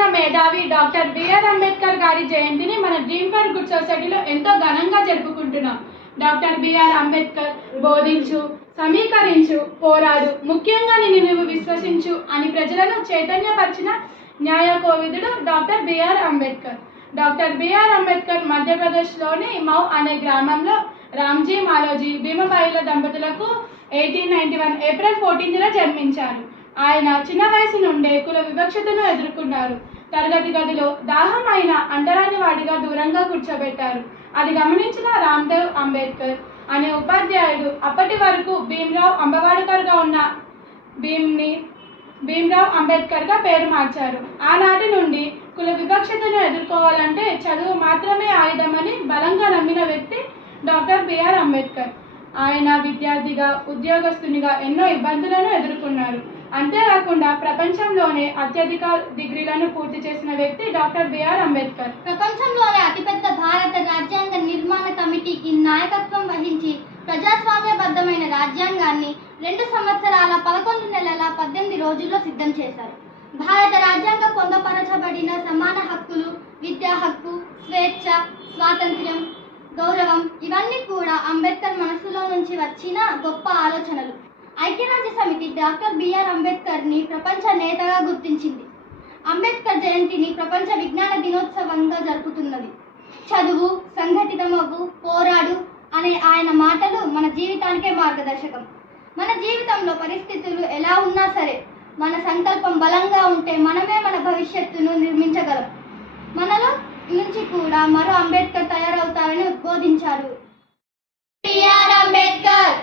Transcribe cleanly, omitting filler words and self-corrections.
వచ్చిన మేధావి doctor B R Ambedkar గారి జయంతిని మన డ్రీమ్ ఫర్ గుడ్ సొసైటీలో ఎంతో ఘనంగా జరుపుకుంటున్నాం. డాక్టర్ బిఆర్ అంబేద్కర్ బోధించు, సమీకరించు, పోరాడు, ముఖ్యంగా నిన్ను నువ్వు విశ్వసించు అని ప్రజలను చైతన్యపరిచిన న్యాయ కోవిదుడు doctor B R Ambedkar. Doctor B R Ambedkar మధ్యప్రదేశ్లోని మౌ అనే గ్రామంలో రామ్జీ మాలోజీ భీమబాయిల దంపతులకు 1891 ఏప్రిల్ 14న జన్మించారు. ఆయన చిన్న వయసు నుండే కుల వివక్షతను ఎదుర్కొన్నారు. తరగతి గదిలో దాహం అయిన అంటరాని వాడిగా దూరంగా కూర్చోబెట్టారు. అది గమనించిన రామ్దేవ్ అంబేద్కర్ అనే ఉపాధ్యాయుడు అప్పటి వరకు భీమ్రావ్ అంబవాడకర్గా ఉన్న భీమ్రావ్ అంబేద్కర్గా పేరు మార్చారు. ఆనాటి నుండి కుల వివక్షతను ఎదుర్కోవాలంటే చదువు మాత్రమే ఆయుధమని బలంగా నమ్మిన వ్యక్తి డాక్టర్ బిఆర్ అంబేద్కర్. ఆయన విద్యార్థిగా, ఉద్యోగస్తునిగా ఎన్నో ఇబ్బందులను ఎదుర్కొన్నారు. అంతేకాకుండా ప్రపంచంలోనే అత్యధిక డిగ్రీలను పూర్తి చేసిన వ్యక్తి డాక్టర్ బిఆర్ అంబేద్కర్. ప్రపంచంలోనే అతిపెద్ద భారత రాజ్యాంగ నిర్మాణ కమిటీకి నాయకత్వం వహించి ప్రజాస్వామ్యబద్ధమైన రాజ్యాంగాన్ని 2 సంవత్సరాల 11 నెలల 18 రోజుల్లో సిద్ధం చేశారు. భారత రాజ్యాంగం పొందుపరచబడిన సమాన హక్కులు, విద్యా హక్కు, స్వేచ్ఛ, స్వాతంత్ర్యం, గౌరవం ఇవన్నీ కూడా అంబేద్కర్ మనసులో నుంచి వచ్చిన గొప్ప ఆలోచనలు. ఐక్యరాజ్య సమితి డాక్టర్ బిఆర్ అంబేద్కర్ని ప్రపంచ నేతగా గుర్తించింది. అంబేద్కర్ జయంతిని ప్రపంచ విజ్ఞాన దినోత్సవంగా జరుపుతున్నది. చదువు, సంఘటితమగు, పోరాడు అనే ఆయన మాటలు మన జీవితానికే మార్గదర్శకం. మన జీవితంలో పరిస్థితులు ఎలా ఉన్నా సరే మన సంకల్పం బలంగా ఉంటే మనమే మన భవిష్యత్తును నిర్మించగలం. మనలో నుంచి కూడా మరో అంబేద్కర్ తయారవుతారని ఉద్బోధించారు. బిఆర్ అంబేద్కర్